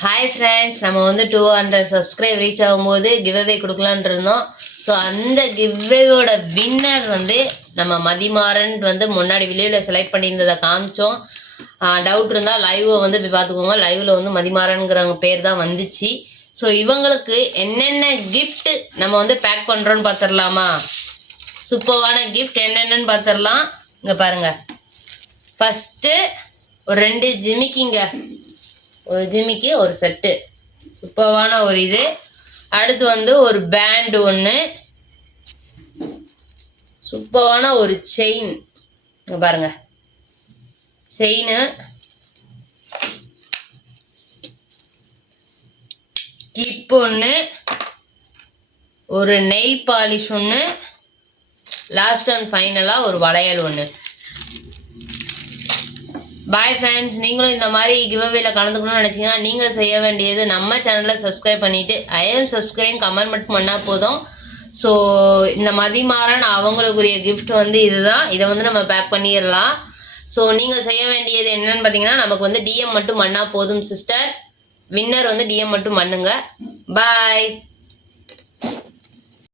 Hi friends, நம்ம வந்து 200 subscribe reach ஆகும்போது கிவ் அவே கொடுக்கலான் இருந்தோம். ஸோ அந்த கிவ்அவேவோட வின்னர் வந்து நம்ம மதிமாறன் வந்து முன்னாடி வீடியோவில் செலக்ட் பண்ணியிருந்ததை காமிச்சோம். டவுட் இருந்தால் லைவை வந்து போய் பார்த்துக்கோங்க. லைவில் வந்து மதிமாறனுங்கிறவங்க பேர் தான் வந்துச்சு. ஸோ இவங்களுக்கு என்னென்ன கிஃப்ட் நம்ம வந்து பேக் பண்ணுறோன்னு பார்த்துடலாமா? சூப்பரான கிஃப்ட் என்னென்னு பார்த்துடலாம். இங்கே பாருங்கள், ஃபஸ்ட்டு ஒரு 2 ஜிமிக்கிங்க, ஒரு ஜிமிக்கி ஒரு செட்டு, சூப்பரான ஒரு இது. அடுத்து வந்து ஒரு பேண்டு ஒன்று, சூப்பரான ஒரு செயின். இங்கே பாருங்க, செயின், கிளிப் ஒன்று, ஒரு நெயில் பாலிஷ் ஒன்று, லாஸ்ட் அண்ட் ஃபைனலாக ஒரு வளையல் ஒன்று. பாய் ஃப்ரெண்ட்ஸ், நீங்களும் இந்த மாதிரி கிவ்அவேல கலந்துக்கணும்னு நினச்சிங்கன்னா நீங்கள் செய்ய வேண்டியது நம்ம சேனலில் சப்ஸ்கிரைப் பண்ணிவிட்டு ஐஎம் சப்ஸ்கிரைப் கமெண்ட் மட்டும் பண்ணால் போதும். ஸோ இந்த மதிமாறன் அவங்களுக்குரிய கிஃப்ட் வந்து இதுதான். இதை வந்து நம்ம பேக் பண்ணிடலாம். ஸோ நீங்கள் செய்ய வேண்டியது என்னன்னு பார்த்தீங்கன்னா, நமக்கு வந்து டிஎம் மட்டும் பண்ணால் போதும் சிஸ்டர். வின்னர் வந்து டிஎம் மட்டும் பண்ணுங்க. பாய்.